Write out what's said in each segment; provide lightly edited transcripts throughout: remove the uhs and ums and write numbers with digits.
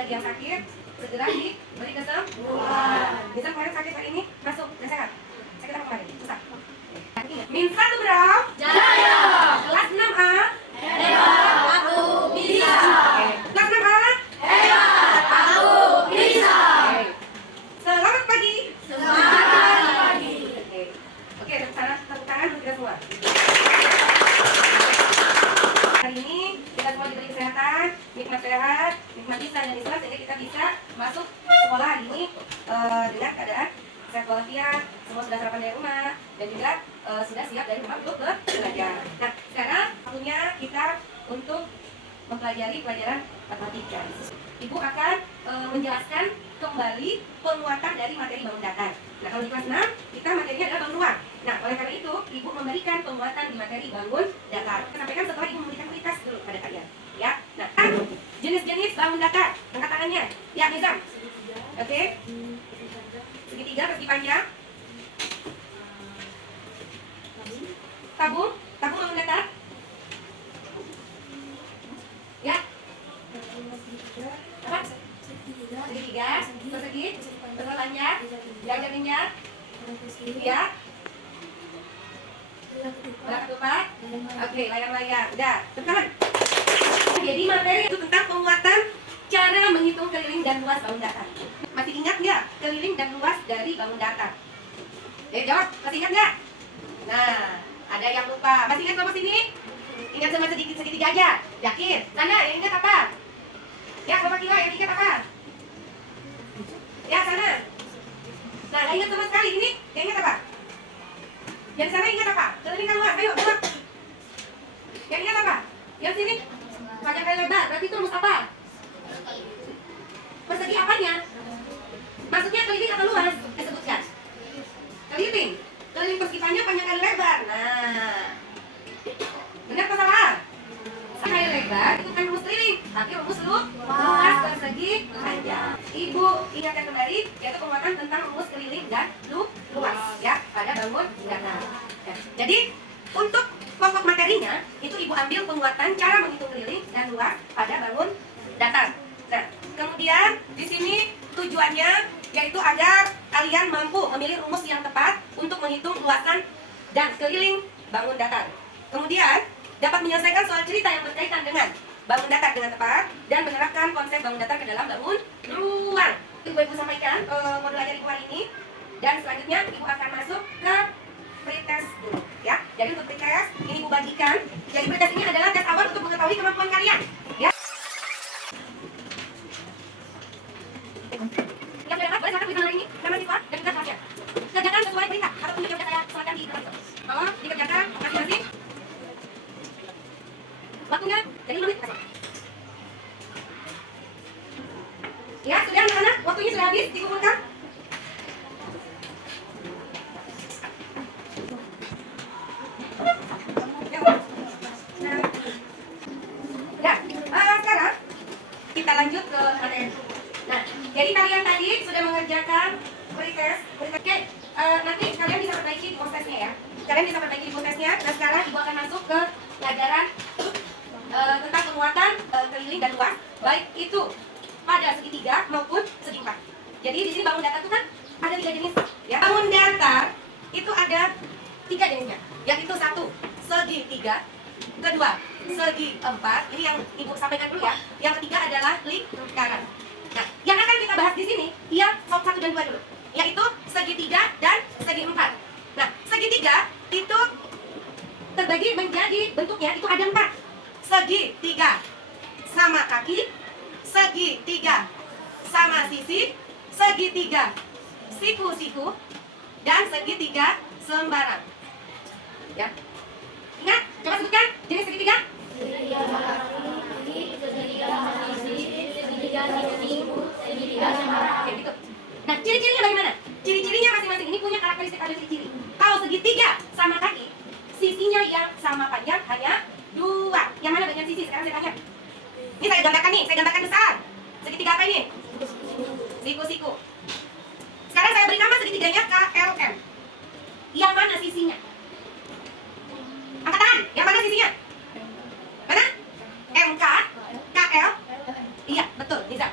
bagi yang sakit segera diberi kesembuhan. Bisa kemarin sakit hari ini masuk dan sehat. Sakit apa kemarin? Susah. Min 1 berapa? Jaya. Kelas 6A. Hebat, aku bisa. Kelas 6A. Hebat, aku bisa. Selamat pagi. Semangat pagi. Oke, tepuk tangan untuk kita semua. Hari ini kita semua diberi kesehatan, nikmat sehat, nikmat lisan dan Islam sehingga kita bisa masuk sekolah hari ini dengan keadaan sehat walafiat, semua sudah sarapan dari rumah dan juga sudah siap dari rumah untuk belajar. Nah, sekarang waktunya kita untuk mempelajari pelajaran matematika. Ibu akan menjelaskan kembali penguatan dari materi bangun datar. Nah, kalau di kelas 6 kita materinya adalah bangun ruang. Nah, oleh karena itu Ibu memberikan penguatan di materi bangun datar. Saya sampaikan setelah Ibu memberikan kualitas dulu pada kalian. Ya, nah jenis-jenis bangun datar. Angkat tangannya. Ya, Nizam. Oke. Segitiga, persegi panjang. Tabung bangun datar. Ya. Apa? Segitiga, persegi, panjang, jajar ninja, ya. Belakang ketupat. Oke, layar-layar. Udah, tekan. Jadi materi itu tentang penguatan cara menghitung keliling dan luas bangun datar. Masih ingat nggak keliling dan luas dari bangun datar? Jawab, masih ingat nggak? Nah, ada yang lupa. Masih ingat sama sini? Ingat sama segitiga aja. Yakin? Sana, yang ingat apa? Ya, Bapak Kilo, yang ingat apa? Ya, sana. Nah, nggak ingat sama sekali. Ini, yang ingat apa? Yang sana ingat apa? Keliling kan luas, ayo, keluar. Yang ingat apa? Yang sini? Panjang kali lebar, berarti itu rumus apa? Persegi apanya? Maksudnya keliling atau luas? Sebutkan. Keliling. Keliling persegi panjang kali lebar. Nah, benar atau salah? Kali lebar itu kan rumus keliling, tapi rumus luas persegi panjang. Ibu ingatkan kembali, yaitu penguatan tentang rumus keliling dan luas ya pada bangun datar. Ya. Jadi untuk pokok materinya itu Ibu ambil penguatan cara menghitung keliling dan luas pada bangun datar. Nah, kemudian di sini tujuannya yaitu agar kalian mampu memilih rumus yang tepat untuk menghitung luasan dan keliling bangun datar. Kemudian dapat menyelesaikan soal cerita yang berkaitan dengan bangun datar dengan tepat dan menerapkan konsep bangun datar ke dalam bangun ruang. Ibu sampaikan modul ajar Ibu hari ini dan selanjutnya Ibu akan masuk ke pretest dulu ya. Jadi untuk pretest ini Ibu bagikan. Jadi pretest ini adalah tes awal untuk mengetahui kemampuan kalian ya. Yang sudah dapat boleh silakan tuliskan hari ini nama siswa dan juga kelasnya. Kerjakan sesuai perintah atau tunjuk yang saya silakan di kertas. Kalau dikerjakan masing-masing waktunya jadi 5 menit. Ya, sudah anak-anak, waktunya sudah habis dikumpulkan. Sekarang kita lanjut ke materi. Nah, jadi kalian tadi sudah mengerjakan pretest. Oke, nanti kalian bisa perbaiki di postesnya ya. Kalian bisa perbaiki di postesnya. Nah, sekarang Ibu akan masuk ke pelajaran tentang penguatan keliling dan luas, baik itu pada segitiga maupun segi empat. Jadi di sini bangun datar itu kan ada 3 jenis. Ya, bangun datar itu ada 3 jenisnya, yaitu 1 segitiga, kedua segi empat, ini yang Ibu sampaikan dulu ya. Yang ketiga adalah lingkaran. Nah, yang akan kita bahas di sini yang 1 dan 2 dulu, yaitu segitiga dan segi empat. Nah, segitiga itu terbagi menjadi bentuknya itu ada 4. Segitiga sama kaki, segitiga sama sisi, segitiga siku-siku, dan segitiga sembarang. Ya, ingat, coba sebutkan jenis segitiga. Segitiga kaki, segitiga sisi, segitiga siku, segitiga sembarang. Oke, gitu. Nah, ciri-cirinya bagaimana? Ciri-cirinya masing-masing ini punya karakteristik ada ciri-ciri. Kalau segitiga sama kaki, sisinya yang sama panjang hanya 2. Yang mana bagian sisi? Sekarang saya tanya. Ini saya gambarkan nih, saya gambarkan besar. Segitiga apa ini? Siku-siku. Sekarang saya beri nama segitiganya KLM. Yang mana sisinya? Angkat tangan. Yang mana sisinya? Mana? MK, KL. Iya, betul. Nizam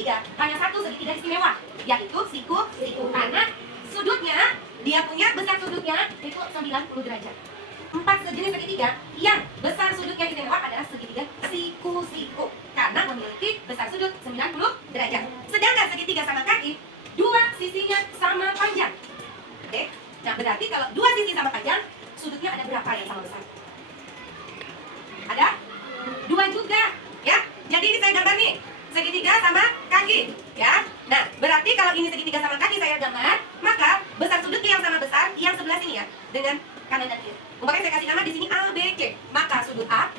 segitiga hanya satu segitiga istimewa, yaitu siku. Karena sudutnya, dia punya besar sudutnya itu 90 derajat. 4 sejenis segitiga yang besar sudutnya istimewa adalah segitiga siku. Karena memiliki besar sudut 90 derajat. Sedangkan segitiga sama kaki, dua sisinya sama panjang. Oke? Nah, berarti kalau dua sisi sama panjang, sudutnya ada berapa yang sama besar? Ada? 2 juga, ya. Jadi ini saya gambar nih, segitiga sama kaki, ya. Nah, berarti kalau ini segitiga sama kaki saya gambar, maka besar sudutnya yang sama besar yang sebelah sini ya, dengan kanan dan kiri. Umpamanya saya kasih nama di sini A, B, C, maka sudut A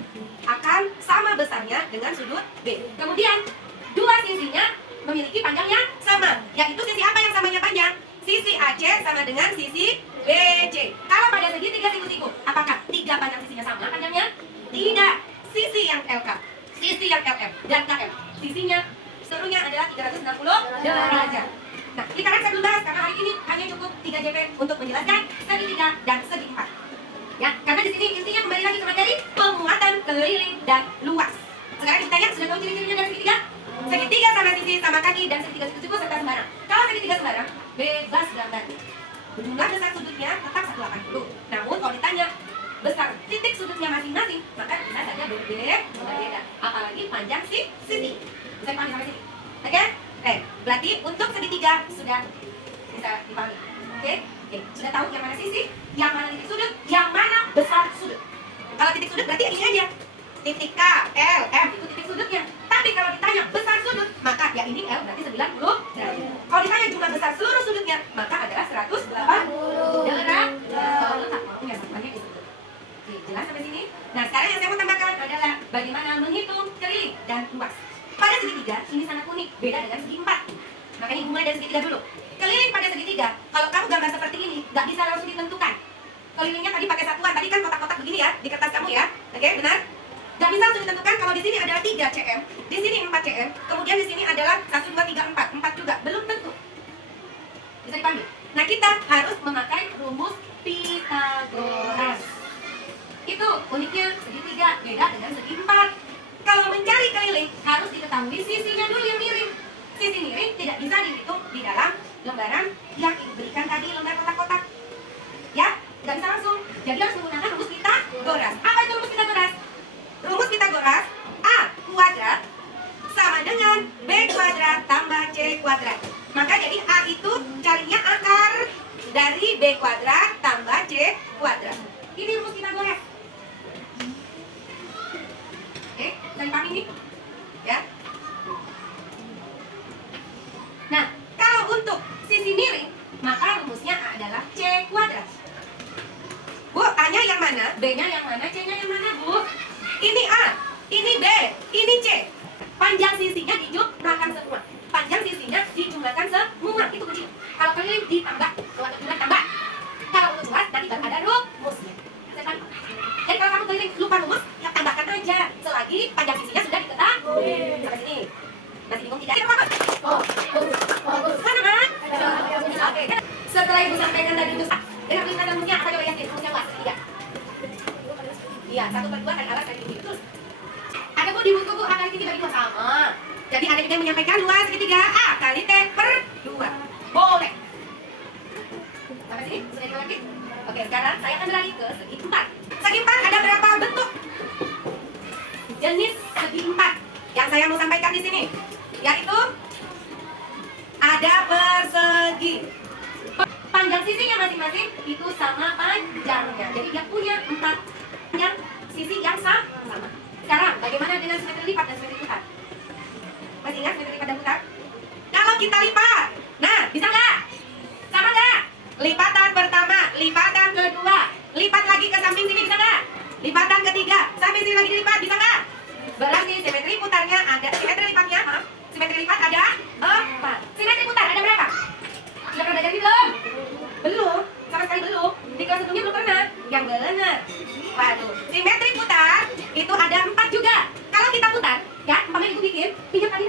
akan sama besarnya dengan sudut B. Kemudian dua sisinya memiliki panjang yang sama, yaitu sisi apa yang samanya panjang? Sisi AC sama dengan sisi BC. Kalau pada segitiga siku, apakah tiga panjang sisinya sama panjangnya? Tidak. Sisi yang LK, sisi yang LM dan KM, sisinya seluruhnya adalah 360 derajat. Nah, ini karena saya belum bahas karena hari ini hanya cukup 3 JP untuk menjelaskan segitiga dan segi empat. Ya, karena di sini intinya kembali lagi ke materi pemuatan keliling dan luas. Sekarang kita tanya, sudah tahu ciri-cirinya dari segitiga? Segitiga sama sisi sama kaki dan segitiga siku serta sembarang. Kalau segitiga sembarang, bebas gambar. Jumlah besar sudutnya tetap 180. Namun kalau ditanya besar titik sudutnya masing-masing, maka bisa saja berbeda. Apalagi panjang sisi. Bisa dipahami sampai sini. Oke? Berarti untuk segitiga sudah bisa dipahami. Oke? Sudah tahu yang mana sisi, yang mana titik sudut, yang mana besar sudut. Kalau titik sudut berarti ini aja. Titik K, L, M itu titik sudutnya. Tapi kalau ditanya besar sudut, maka ya ini L berarti 90 derajat. Kalau ditanya jumlah besar seluruh sudutnya, maka adalah 180 derajat. Kalau tak maunya satuannya di sudut. Oke, jelas sampai sini? Nah, sekarang yang saya mau tambahkan adalah bagaimana menghitung keliling dan luas. Pada segitiga, ini sangat unik, beda dengan segi empat. Makanya mulai dari segitiga dulu. Keliling pada segitiga, kalau kamu gambar seperti ini, nggak bisa langsung ditentukan. Kelilingnya tadi pakai satuan, tadi kan kotak-kotak begini ya, di kertas kamu ya. Oke, benar? Nggak bisa langsung ditentukan kalau di sini adalah 3 cm, di sini 4 cm, kemudian di sini adalah 1, 2, 3, 4 juga, belum tentu. Bisa dipahami? Nah, kita harus memakai rumus Pythagoras. Itu uniknya segitiga beda dengan segi empat. Kalau mencari keliling harus diketahui sisinya dulu yang miring. Sisi miring tidak bisa dihitung di dalam lembaran yang diberikan tadi, lembar kotak-kotak. Ya, nggak bisa langsung. Jadi harus menggunakan rumus Pythagoras. Apa itu rumus Pythagoras? Rumus Pythagoras A kuadrat sama dengan B kuadrat tambah C kuadrat. Maka jadi A itu carinya akar dari B kuadrat tambah C kuadrat. Ini rumus Pythagoras. Oke, bisa dipahami ini? Ya. Nah, kalau untuk sisi miring, maka rumusnya adalah C kuadrat. Bu, A-nya yang mana? B-nya yang mana? C-nya yang mana, Bu? Ini A, ini B, ini C. Panjang sisinya dijumlahkan semua. Panjang sisinya dijumlahkan semua. Itu kecil. Kalau keliling ditambah, kalau jumlah tambah. Kalau untuk luas nanti baru ada rumusnya. Jadi kalau kamu keliling lupa rumus, ya tambahkan aja. Selagi panjang sisinya sudah diketahui. Sampai sini. Masih bingung tidak? Mana, Ma? Oke. Setelah Ibu sampaikan tadi itu, ini tuliskan rumusnya apa coba yakin? Rumusnya luas. Iya. Iya, 1/2 kali alas kali tinggi. Betul. Ada Bu di buku Bu A kali tinggi bagi 2 sama. Jadi ada juga yang menyampaikan luas segitiga A kali T per 2. Boleh. Sampai sini? Sudah dipahami? Oke, sekarang saya akan beralih ke segi empat. Segi empat ada berapa bentuk jenis segi empat yang saya mau sampaikan di sini? Yaitu ada persegi. Panjang sisinya masing-masing itu sama panjangnya. Jadi dia punya 4 yang sisi yang sama. Sekarang bagaimana dengan simetri lipat dan simetri putar? Masih ingat simetri lipat dan putar? Kalau kita lipat, nah bisa nggak? Sama nggak? Lipatan pertama, lipatan kedua, lipat lagi ke samping sini bisa nggak? Lipatan ketiga, samping sini lagi dilipat bisa nggak? Berarti simetri putarnya ada, simetri lipatnya, simetri lipat ada 4. Simetri putar ada berapa? Sudah pernah belajar ini belum? Belum, sama sekali belum. Di kelas sebelumnya belum pernah. Yang benar. Waduh, simetri putar itu ada 4 juga. Kalau kita putar, ya, umpamanya Ibu bikin, pinjam kali.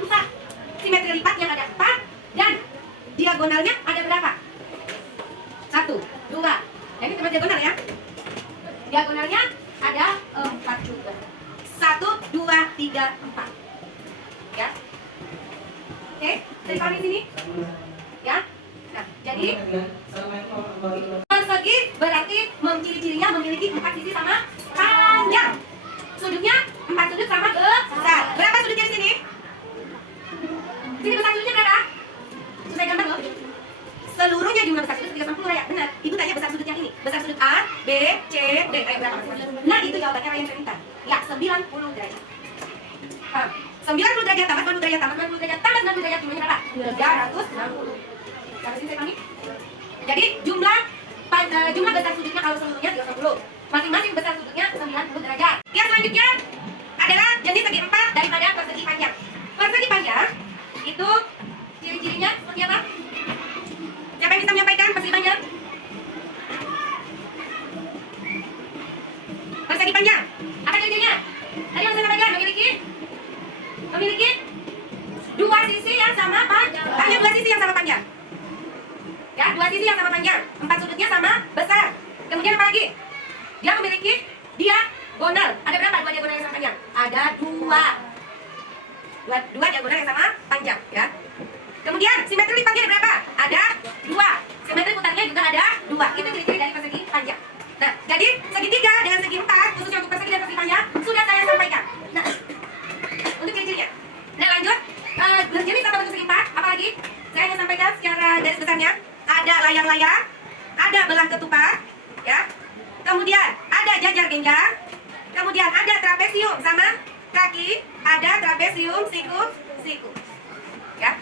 4. Simetri lipat yang ada 4 dan diagonalnya ada berapa? 1, 2. Jadi tempat diagonal ya. Diagonalnya ada 4 juga. 1, 2, 3, 4. Ya. Oke, dari kami sini. Ya. Nah, jadi persegi berarti ciri-cirinya memiliki 4 sisi sama panjang. Sudutnya 4 sudut sama besar. Berapa sudutnya di sini? Sini besar sudutnya berapa? Susah gambar loh. Seluruhnya jumlah besar sudut 360 Raya. Benar. Ibu tanya besar sudut yang ini. Besar sudut A, B, C, D. Ayo berapa? Nah, itu jawabannya Raya cerita. Ya, 90 derajat. 90 derajat tambah 90 derajat tambah 90 derajat tambah 90 derajat jumlahnya berapa? 360. Sampai sini kami. Jadi jumlah besar sudutnya kalau seluruhnya 360. Masing-masing besar sudutnya 90 derajat. Yang selanjutnya adalah jenis segi 4 daripada persegi panjang. Persegi panjang itu ciri-cirinya seperti apa? Siapa yang bisa menyampaikan persegi panjang? Persegi panjang. Apa ciri-cirinya? Tadi yang saya sampaikan memiliki 2 sisi yang sama panjang. Hanya 2 sisi yang sama panjang. Ya, 2 sisi yang sama panjang. 4 sudutnya sama besar. Kemudian apa lagi? Dia memiliki diagonal. Ada berapa 2 diagonal yang sama panjang? Ada 2. 2 diagonal yang sama panjang, ya. Kemudian simetri lipatnya ada berapa? Ada 2. Simetri putarnya juga ada 2. Itu ciri-ciri dari persegi panjang. Nah, jadi segitiga dengan segi 4, khususnya untuk persegi dan persegi panjang, sudah saya sampaikan. Nah, untuk ciri-cirinya. Nah, lanjut. Berjenis apa bentuk segi 4? Apalagi? Saya ingin sampaikan secara garis besarnya. Ada layang-layang, ada belah ketupat, ya. Kemudian ada jajar genjang, kemudian ada trapesium sama kaki, ada trapesium siku, ya.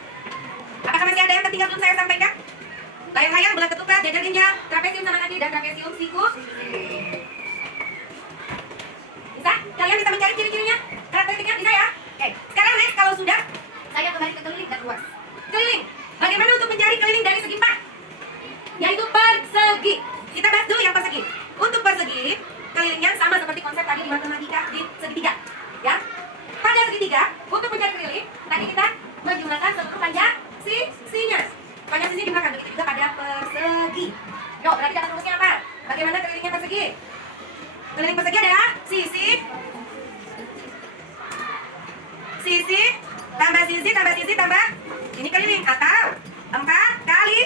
Apakah masih ada yang tertinggal belum saya sampaikan? Layang-layang, belah ketupat, jajar genjang, trapesium sama kaki, dan trapesium siku. Bisa? Kalian bisa mencari ciri-cirinya? Karakteristiknya bisa ya? Oke. Sekarang next, kalau sudah, saya kembali ke keliling dan luas. Keliling. Bagaimana untuk mencari keliling dari segi 4? Yaitu persegi. Kita bahas dulu yang persegi. Untuk persegi, kelilingnya sama seperti konsep tadi di matematika di segitiga. Ya. Pada segitiga, untuk mencari keliling, tadi kita menjumlahkan seluruh panjang sisinya. Panjang sisi jumlahkan, begitu juga pada persegi. Yuk, berarti dapat rumusnya apa? Bagaimana kelilingnya persegi? Keliling persegi adalah sisi tambah sisi tambah ini keliling atau 4 kali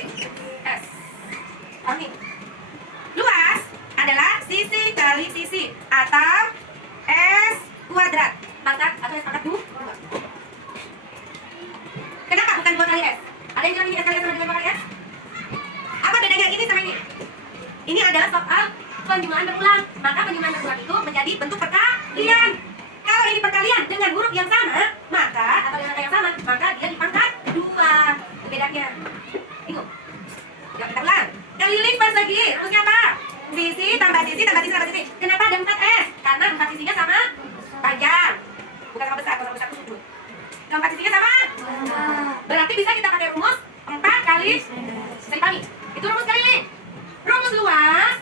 S. Ini luas adalah sisi kali sisi atau S kuadrat pangkat atau S pangkat 2. Kenapa bukan 2 kali S? Ada yang bilang ini S kali S sama dengan 2 kali S? Apa bedanya ini sama ini? Ini adalah soal penjumlahan berulang. Maka penjumlahan berulang itu menjadi bentuk perkalian. Kalau ini perkalian dengan huruf yang sama, maka atau dengan angka yang sama, maka dia dipangkat 2. Bedanya. Bingung? Yuk kita ulang. Keliling persegi, rumusnya apa? Sisi tambah sisi tambah sisi tambah sisi. Kenapa ada 4S? Karena 4 sisinya sama panjang. Bukan sama besar, kalau sama besar itu sudut. Keempat sisinya sama? Berarti bisa kita pakai rumus 4 kali sisi pagi. Itu rumus keliling. Rumus luas,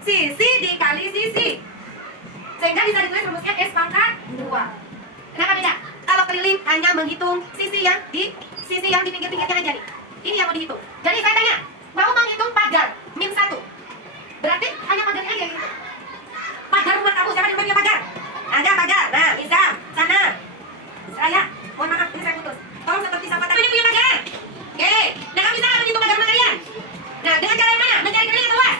sisi dikali sisi. Sehingga bisa ditulis rumusnya S pangkat 2. Kenapa beda? Kalau keliling hanya menghitung sisi yang di pinggir-pinggirnya aja nih. Ini yang mau dihitung. Jadi saya tanya, mau menghitung pagar min 1. Berarti hanya pagarnya aja gitu. Pagar rumah kamu, siapa yang punya pagar? Ada pagar. Nah, Iza, sana. Saya, mohon maaf, ini saya putus. Tolong seperti siapa tadi punya pagar. Oke, nah kamu bisa menghitung pagar rumah kalian. Nah, dengan cara yang mana? Mencari keliling atau luas?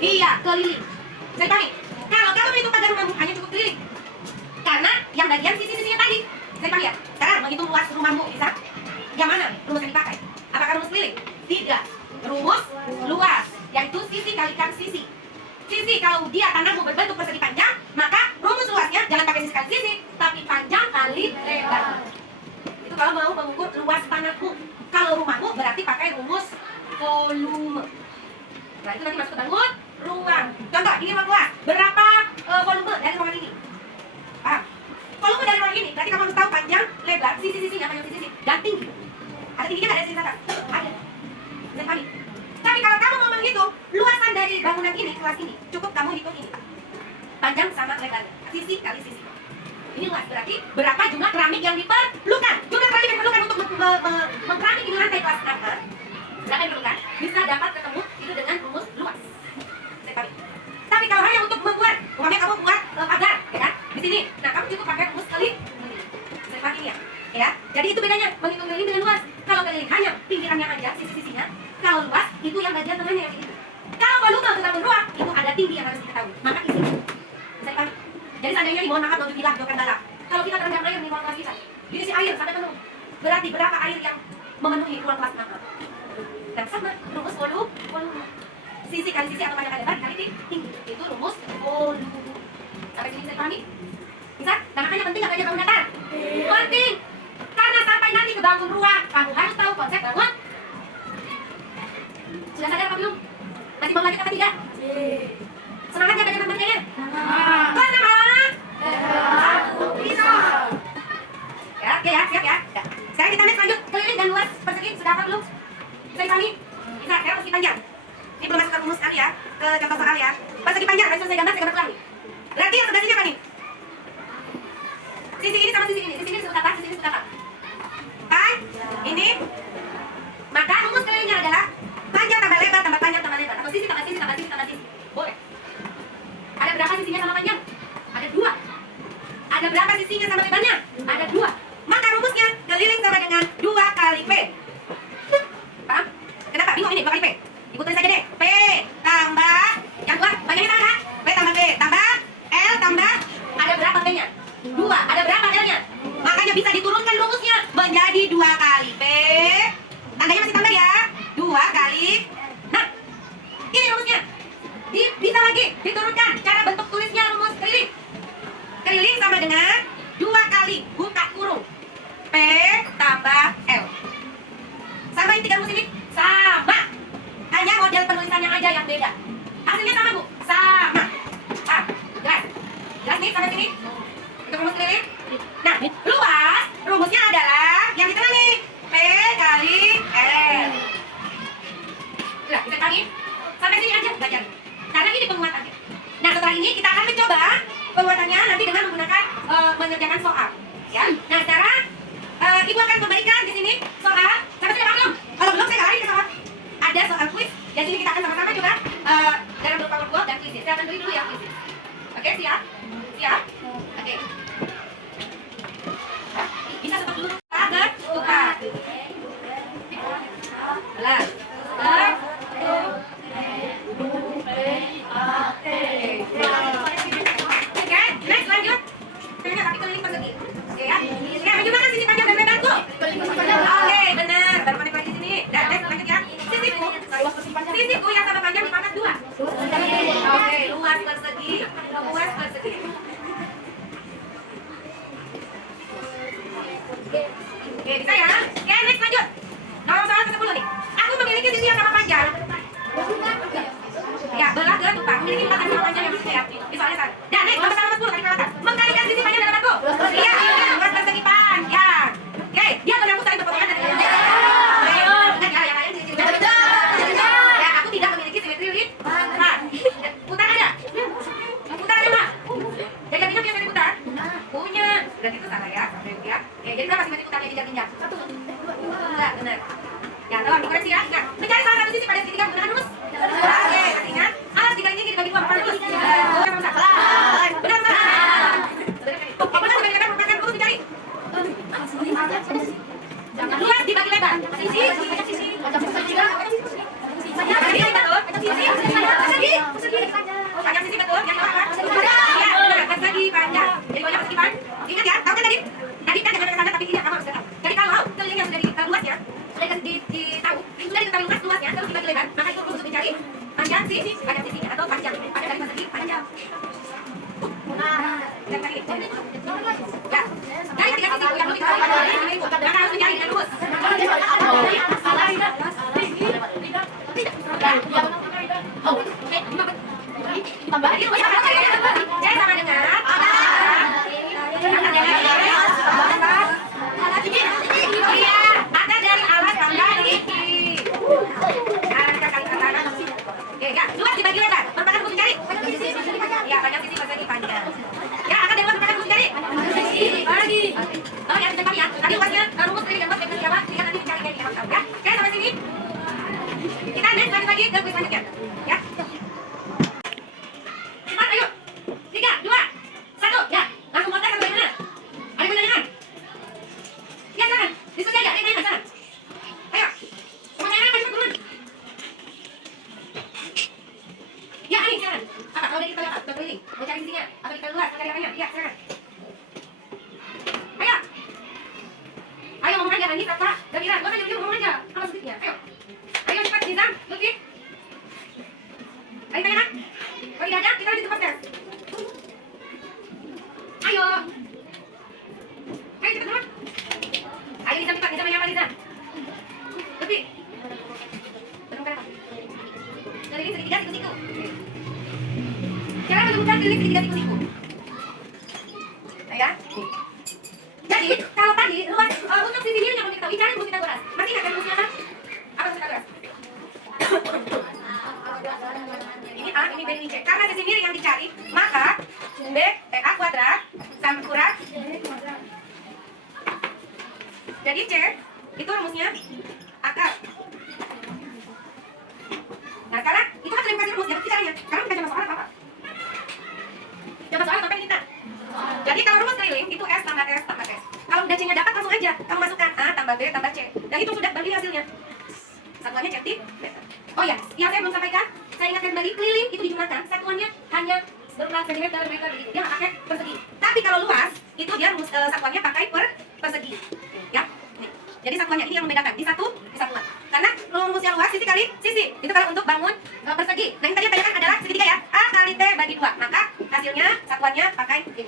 Iya, keliling. Saya pahami. Kalau kamu menghitung pagar rumahmu, hanya cukup keliling. Karena yang bagian sisi-sisinya tadi. Saya pahami ya? Sekarang menghitung luas rumahmu, bisa? Yang mana rumus yang dipakai? Apakah rumus keliling? Tidak. Rumus luas, yaitu sisi kalikan sisi. Sisi kalau dia tanahmu berbentuk persegi panjang, maka rumus luasnya jangan pakai sisi kali sisi, tapi panjang kali lebar. Itu kalau mau mengukur luas tanahmu. Kalau rumahmu berarti pakai rumus volume. Nah itu nanti masuk ke bangun ruang. Contoh, ini ruang luas. Berapa volume dari ruangan ini? Paham? Volume dari ruang ini, berarti kamu harus tahu panjang, lebar, sisi-sisinya, panjang sisi-sisi, dan tinggi. Ada tingginya nggak dari sisi atas? Ada. Dan kami. Tapi kalau kamu mau menghitung luasan dari bangunan ini, kelas ini, cukup kamu hitung ini. Panjang sama lebarnya. Sisi kali sisi. Ini luas, berarti berapa jumlah keramik yang diperlukan? Jumlah keramik mengkeramik di lantai kelas A, silakan diperlukan, bisa dapat ketemu itu dengan rumus luas. Tapi kalau hanya untuk membuat, umpamanya kamu buat pagar, ya kan? Di sini, nah kamu cukup pakai rumus keliling, ini ya. Jadi itu bedanya menghitung keliling dengan luas. Kalau keliling hanya pinggirannya aja, sisi-sisinya. Kalau luas itu yang bagian tengahnya yang itu. Kalau volume ketemu ruang, itu ada tinggi yang harus diketahui. Maka isi. Bisa dipahami? Jadi seandainya mohon maaf untuk bilang jokan dalam. Kalau kita terendam air di ruang kelas kita, diisi air sampai penuh. Berarti berapa air yang memenuhi ruang kelas kita? Dan sama rumus volume. Sisi kali sisi atau panjang lebar kali tinggi. Itu rumus volume. Sampai sini bisa dipahami? Bisa? Nah makanya penting gak belajar bangun datar? Penting! Karena sampai nanti kebangun ruang, kamu harus tahu konsep bangun. Sudah sadar apa belum? Masih mau lanjut apa tidak? Semangat ya belajar membaca ya? Kok semangat? Bisa! Ya, oke ya, siap ya. Sekarang kita next lanjut, keliling dan luas persegi, sudah apa belum? Bisa dipahami? Bisa, sekarang persegi panjang. Ini belum masuk ke rumus kali ya, ke contoh soal ya. Persegi panjang, harus selesai gambar, saya gambar pelangi. Berarti yang sebelah sini apa nih? Sisi ini sama sisi ini disebut apa? Sisi ini disebut apa? Kan? Ini. Maka rumus kelilingnya adalah panjang tambah lebar tambah panjang tambah lebar, atau sisi tambah sisi tambah sisi tambah sisi. Boleh. Ada berapa sisinya sama panjang? Ada 2. Ada berapa sisinya sama lebarnya? Ada 2. Maka rumusnya keliling sama dengan 2 kali P. Paham? Kenapa? Bingung ini 2 kali P. Ibu tulis aja deh. P tambah yang 2 panjangnya sama kan? P tambah P tambah L tambah ada berapa P-nya? 2. Ada berapa L-nya? Makanya bisa diturunkan rumusnya menjadi 2 kali P. Tandanya masih tambah ya. 2 kali. Nah, ini rumusnya. Bisa lagi diturunkan cara bentuk tulisnya rumus keliling. Keliling sama dengan 2 kali buka kurung P tambah L. Sama ini 3 rumus ini? Sama. Hanya model penulisannya aja yang beda. Hasilnya sama Bu? Sama. Ah, jelas? Jelas nih sampai sini? Untuk rumus keliling? Nah, luas rumusnya adalah yang di tengah nih. P kali L. Sudah, bisa pagi? Sampai sini aja belajar. Karena ini penguatannya. Nah, setelah ini kita akan mencoba penguatannya nanti dengan menggunakan mengerjakan soal. Ya. Nah, sekarang Ibu akan memberikan di sini soal. Sampai sudah belum? Kalau belum saya lari ke soal. Ada soal kuis. Di sini kita akan sama-sama coba dalam berupa workbook dan kuis. Saya akan beri dulu ya kuis. Oke, siap? Siap? Oke. Bisa stop dulu. Bertukar. Belas. Oke, next lanjut. Tapi keliling persegi. Oke ya. Ya, bagaimana sisi panjang dan lebarku? Oke, benar. Baru connect lagi di sini. Dan next lanjut ya. Sisiku yang sama panjang dipangkat 2. Oke, luas persegi. Luas persegi. Oke, bisa ya? Oke, next lanjut. Nomor soal ke-10 nih. Aku memiliki sisi yang sama panjang. Ya, belah ke tumpang. Memiliki 4 sama panjang yang berbeda ya. Ini soalnya salah. Dan next, nomor soal 10 kali kelihatan. Mengkalikan sisi panjang dan lebarku. Iya, luas persegi panjang. Oke, dia mengaku saling berpotongan dan benar ya, yang lain ciri-ciri. Ya, aku tidak memiliki simetri linear. Putar aja. Putar aja, Mbak. Jari-jarinya punya simetri putar? Punya. Berarti itu salah ya. Ya. Oke, jadi berapa simetri putarnya jari-jarinya? 1. Enggak, benar. Ya, tolong dikoreksi ya. Nah, mencari salah satu sisi pada segitiga menggunakan rumus. Oke, masih ingat? Alas segitiga ini dibagi 2 apa rumus? Benar, benar. Benar, benar. Benar, dibagi lebar merupakan rumus dicari. Luas dibagi lebar. Sisi. Panjang sisi betul. Panjang sisi betul. Yang apa? Ya, benar. Persegi panjang. Jadi banyak persegi panjang. Ingat ya, tahu kan tadi? Tadi kan jangan kesana tapi tidak kamu harus tahu. Jadi kalau keliling yang sudah luas ya, sudah ditahu, sudah diketahui luasnya, terus dibagi lebar, maka itu rumus dicari panjang sisinya atau panjang. Panjang dari persegi panjang. Dan tadi. Ya. Dari 3 sisi yang belum diketahui, maka harus mencari dengan rumus. Diskusi aja, naik ke sana. Ayo. Semuanya cepat turun. Ya, ini silakan. Apa? Kalau dari kita lihat, kita keliling. Mau cari sisinya, atau kita luas, cari apanya? Ya, silakan. Ayo. Ayo ngomong aja, Rani, Kak. Gembira, gua aja ngomong aja. Apa sedikitnya? Ayo. Ayo cepat, Nizam, Lutfi. Ayo tanya, Nak. Kalau tidak ada, kita lanjut ke podcast. Ayo. Ayo cepat turun. Ayo Nizam cepat, Nizam apa Nizam? Lutfi. Menemukan apa? Keliling segitiga siku-siku. Cara menemukan keliling segitiga siku-siku. Ya. Jadi, kalau tadi luas untuk sisi miring yang mau diketahui, cari rumus Pitagoras. Masih ingat kan rumusnya kan? Apa rumus Pitagoras? Ini A, ini B, ini C. Karena sisi miring yang dicari, maka A kuadrat sama akurat. Jadi C itu rumusnya akar. Nah sekarang itu kan sudah dikasih rumus, jadi caranya. Sekarang kita coba soal apa? Coba soal apa kita? Jadi kalau rumus keliling itu S tambah S tambah S. Kalau udah C-nya dapat langsung aja kamu masukkan A tambah B tambah C. Dan itu sudah bagi hasilnya. Satuannya centimeter. Oh ya, yang saya belum sampaikan, saya ingatkan kembali keliling itu digunakan satuannya hanya berulang sentimeter, meter begitu. Dia nggak pakai persegi. Tapi kalau luas itu dia rumus satuannya pakai persegi. Ya. Nih. Jadi satuannya ini yang membedakan di satu di satuan. Karena rumus yang luas sisi kali sisi itu kalau untuk bangun persegi. Nah yang tadi yang tanyakan adalah segitiga ya. A kali T bagi 2. Maka hasilnya satuannya pakai ini.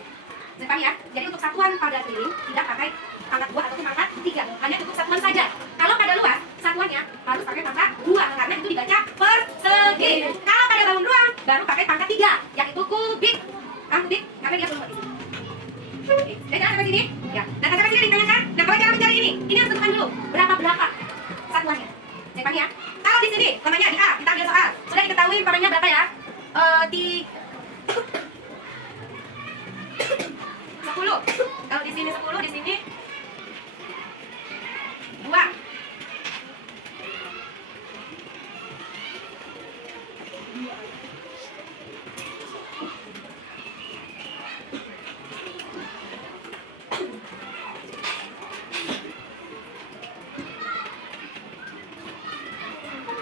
Jadi ya. Jadi untuk satuan pada keliling tidak pakai pangkat 2 ataupun pangkat 3. Hanya cukup satuan saja. Kalau pada luas satuannya harus pakai pangkat 2 karena itu dibaca persegi. Kalau pada bangun ruang baru pakai pangkat 3 yaitu kubik. Kubik karena dia belum di sini. Oke, jangan sampai sini. Ya. Dan sampai sini ditanyakan. Nah, kalau cara mencari ini harus tentukan dulu berapa satuannya. Jadi ya. Kalau di sini, namanya di A, kita ambil soal. Sudah diketahui umpamanya berapa ya? 10. Kalau di sini 10, di sini 2.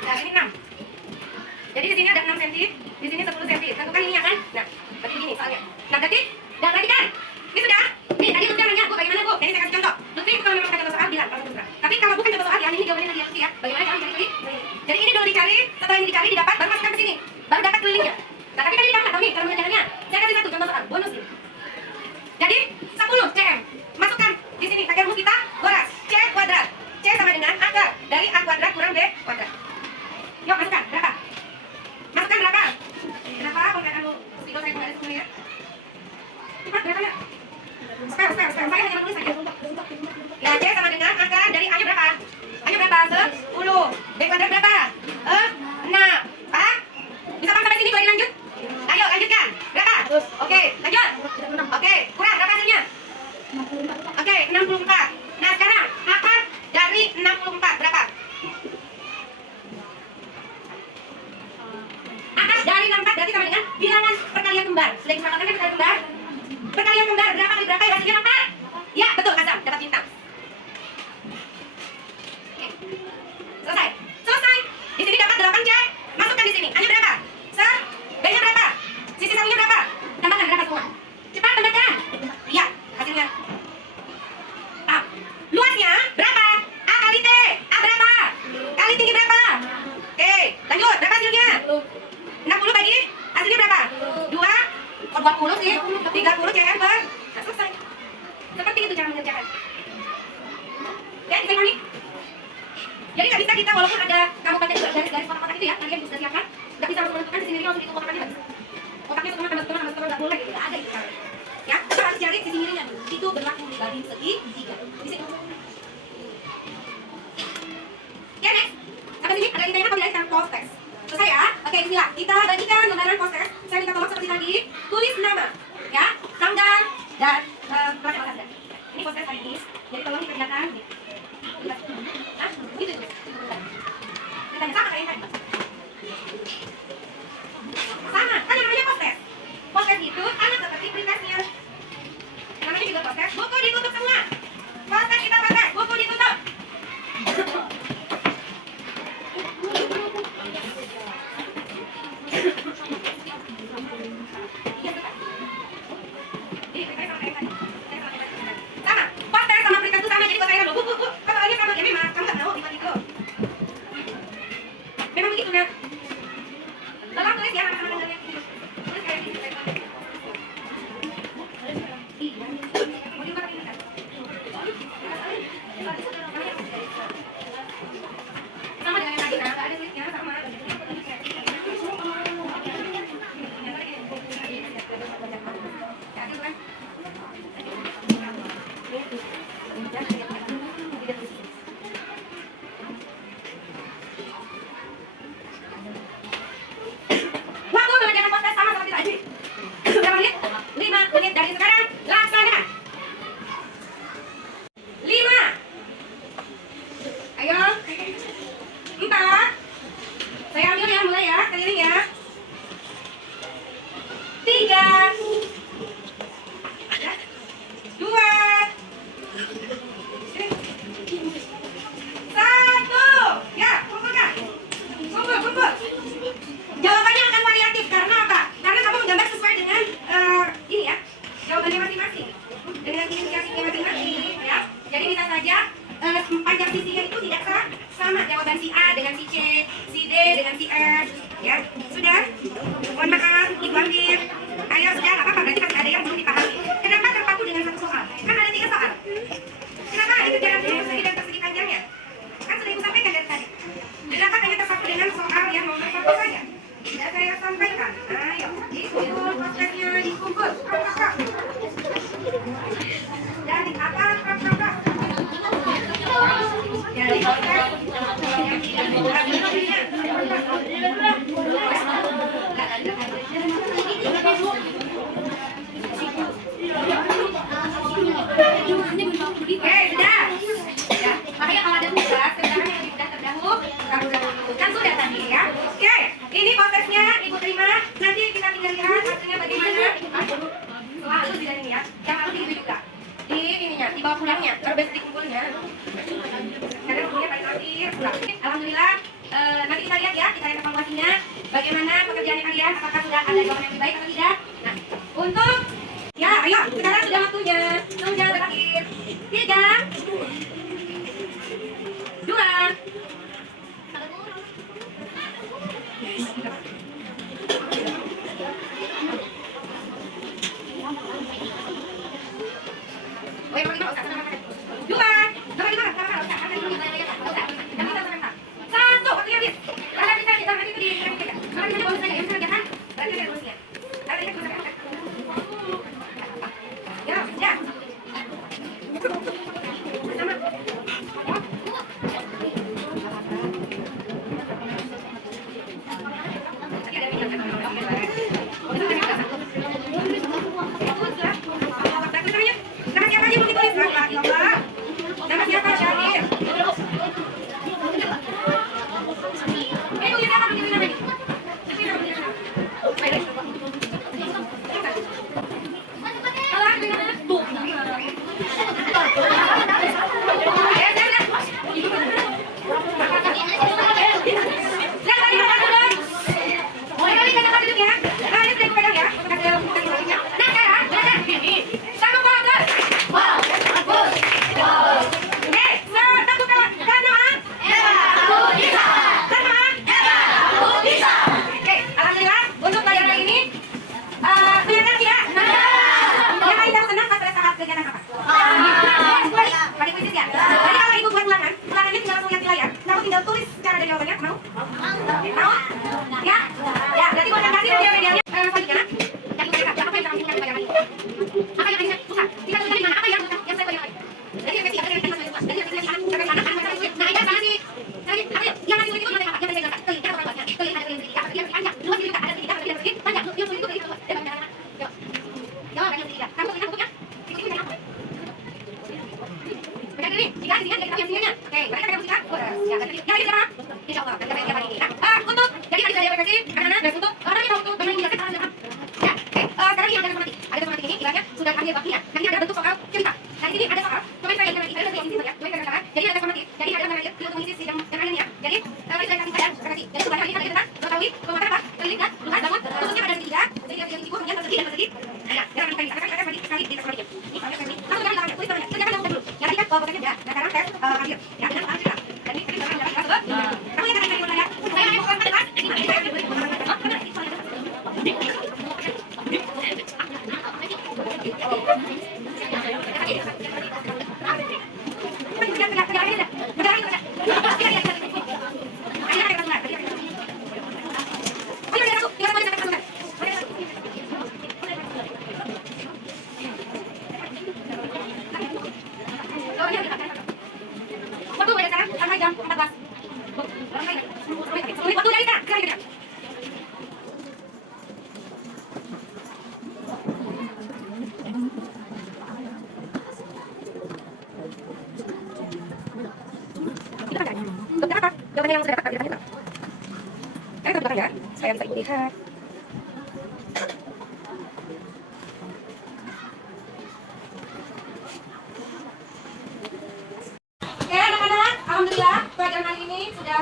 Nah, ini 6. Jadi di sini ada 6 cm, di sini 10 cm. Tentukan ininya kan? Nah, berarti begini soalnya. Nah, berarti dan perhatikan. Ini sudah. Nih, tadi Lutfi nanya, Bu, bagaimana, Bu? Jadi saya kasih contoh. Lutfi kalau memang contoh soal bilang kalau contoh. Tapi kalau bukan contoh soal, ya ini jawabannya tadi ya, Lutfi ya. Bagaimana cara mencari keliling? Jadi ini dulu dicari, setelah ini dicari didapat, baru masukkan ke sini. Baru dapat kelilingnya. Nah, tapi tadi kamu nggak tahu nih cara mengerjakannya. Saya kasih satu contoh soal, bonus ini. Jadi 10 cm. Masukkan di sini pakai rumus Pitagoras. C kuadrat. C sama dengan akar dari A kuadrat kurang B kuadrat. Yuk masukkan, berapa? Masukkan berapa? Berapa? Kalau kayak video saya kemarin sebenarnya. Cepat berapa ya? Sekarang. Saya hanya menulis saja. Ya, C sama dengan akar dari A-nya berapa? A-nya berapa? 10. B kuadrat berapa? 6. Paham? Bisa paham sampai sini? Boleh lanjut? Ayo, lanjutkan. Berapa? Oke, lanjut. Oke, kurang berapa hasilnya? Oke, 64. Nah, sekarang akar dari 64 berapa? Akar dari 64 berarti sama dengan bilangan perkalian kembar. Sudah kita katakan perkalian kembar? Perkalian kembar berapa kali berapa ya hasilnya 4? Ya, betul Azam, dapat bintang. Oke. Selesai. Di sini dapat 8 C. Masukkan di sini. A-nya berapa? B-nya berapa? Sisi sampingnya berapa? Tambahkan berapa semua? Cepat tambahkan. Iya, hasilnya. Luasnya berapa? A kali T. A berapa? Kali tinggi berapa? Oke, lanjut. Berapa hasilnya? 60 bagi hasilnya berapa? 2. Kok 20 sih? 30 cm per. Nah, selesai. Seperti itu cara mengerjakan. Ya, bisa dipahami? Jadi nggak bisa kita walaupun ada kamu pakai garis-garis kotak-kotak itu ya, kalian sudah siapkan. Nggak bisa langsung menentukan di sini langsung itu kotaknya nggak bisa. Kotaknya setengah tambah nggak boleh gitu. Nggak ada gitu. Ya, kita harus cari sisi miringnya dulu. Itu berlaku dari segi 3. Di situ. Ya, next. Sampai sini ada ditanya apa dari post text. Selesai ya? Oke, bismillah. Kita bagikan lembaran post text. Saya minta tolong seperti tadi, tulis nama, ya, tanggal dan berapa saja. Ini post text hari ini. Jadi tolong dikerjakan. Nah, gitu. Ditanya sama kayak tadi. Sama, kan namanya post text. Post text itu sama seperti pretestnya. Namanya juga post text. Buku ditutup semua. Post text kita pakai panjang sisinya itu tidak sama jawaban si A dengan si C, si D dengan si F. Ya, sudah. Mohon maaf, Ibu ambil. Ayo sudah, nggak apa-apa. Berarti masih ada yang belum dipahami. Kenapa terpaku dengan satu soal? Kan ada 3 soal. Kenapa itu jarak persegi dan persegi panjangnya? Kan sudah Ibu sampaikan dari tadi. Kenapa hanya terpaku dengan soal yang nomor 1 saja? Tidak saya sampaikan. Ayo, dikumpul prosesnya dikumpul. Dari atas, dari makanya kalau ada tugas, kerjaan yang sudah terdahulu, kan sudah tadi ya. Oke, ini prosesnya Ibu terima. Nanti kita tinggal lihat hasilnya bagaimana. Selalu tidak ini ya. Yang harus diibu juga. Di ininya, di bawah pulangnya, baru besok dikumpulnya. Karena kumpulnya paling akhir. Alhamdulillah, nanti kita lihat ya, kita lihat evaluasinya. Bagaimana pekerjaannya kalian, apakah sudah ada jawaban yang lebih baik atau tidak. Nah, untuk ya, ayo, sekarang sudah waktunya. Tunggu terakhir. 3, 2. Oh, yang pertama usah. 2. Sama di mana? Sama usah. Satu, waktunya habis. Kalau bisa kita nanti di kalau kita bonus saja, yang bisa kerjakan. Berarti ada bonusnya. Ada yang bisa kerjakan. Ya, ya. Sama. Sudah akhir waktunya. Nanti ada bentuk soal cerita. Nah, ini ada soal. Coba saya lihat nanti. Ada yang saja. Coba saya katakan. Jadi ada formatif. Jadi ada yang lain. Untuk mengisi sidang yang lainnya. Jadi kalau saya kasih saya kasih. Jadi sebenarnya ini ada tentang mengetahui pemaparan apa? Terlihat, luas, bangun. Khususnya pada tiga. Jadi yang ibu kemudian persegi dan persegi. Nah, yang kita katakan tadi sekali di sekolah ini. Ini soalnya persegi. Langsung kali tangan. Tulis tangannya. Kerjakan yang dulu. Yang tadi kan prosesnya ya. Nah, sekarang tes akhir. Ya, dengan soal cerita. Dan ini sekarang dapat kasus. Kamu yang akan saya mulai ya. Saya mau ke depan. Ini saya beri jawabannya yang sudah dapat di depan itu. Karena ke belakang ya, supaya bisa ibu lihat. Oke anak-anak, alhamdulillah pelajaran hari ini sudah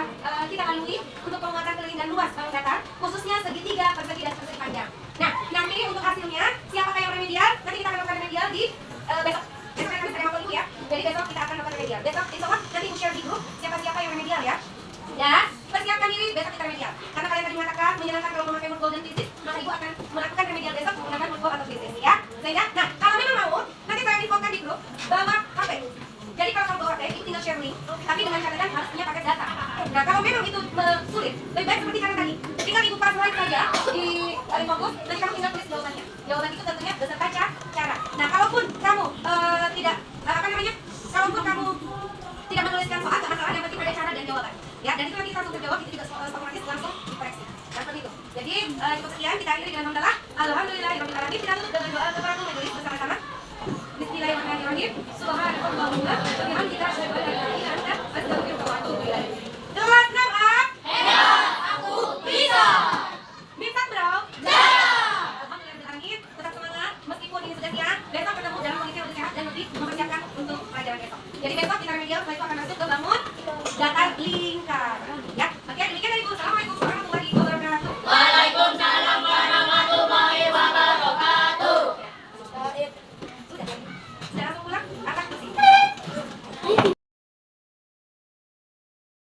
kita lalui untuk penguatan keliling dan luas bangun data, khususnya segitiga, persegi dan persegi panjang. Nah, nanti untuk hasilnya, siapakah yang remedial? Nanti kita akan lakukan remedial di besok. Besok kan ada waktu ya. Jadi besok kita akan lakukan remedial. Besok, insya Allah nanti Ibu share di grup siapa-siapa yang remedial ya. Dan persiapkan diri besok kita remedial. Karena kalian tadi mengatakan menyenangkan kalau memakai mood golden thesis, maka Ibu akan melakukan remedial besok menggunakan mood gold atau thesis ya. Sehingga, nah kalau memang mau, nanti saya infokan di grup bawa HP. Jadi kalau bawa HP, Ibu tinggal share link, tapi dengan catatan harus punya paket data. Nah kalau memang itu sulit, lebih baik seperti kalian tadi. Tinggal Ibu pas slide saja di fokus, nanti kamu tinggal tulis jawabannya. Jawaban itu tentunya beserta cara. Nah kalaupun kamu tidak kalaupun kamu tidak menuliskan soal, nggak masalah, yang penting ada cara dan jawaban. Ya, dan itu nanti langsung terjawab, itu juga otomatis langsung dikoreksi. Dan seperti itu. Jadi cukup sekian, kita akhiri dengan hamdalah. Alhamdulillahirabbil alamin. Kita tutup dengan doa kafaratul majelis bersama-sama. Bismillahirrahmanirrahim. Subhanakallahumma wa bihamdika asyhadu an la ilaha illa anta astaghfiruka wa atubu ilaik. Kelas 6A. Hebat, aku bisa. Bisa, Bro? Jaya. Alhamdulillah alamin. Tetap semangat meskipun ini sudah siang. Besok ketemu dalam kondisi yang lebih sehat dan lebih mempersiapkan untuk pelajaran besok. Jadi besok kita remedial, setelah itu akan masuk ke bangun datar 5.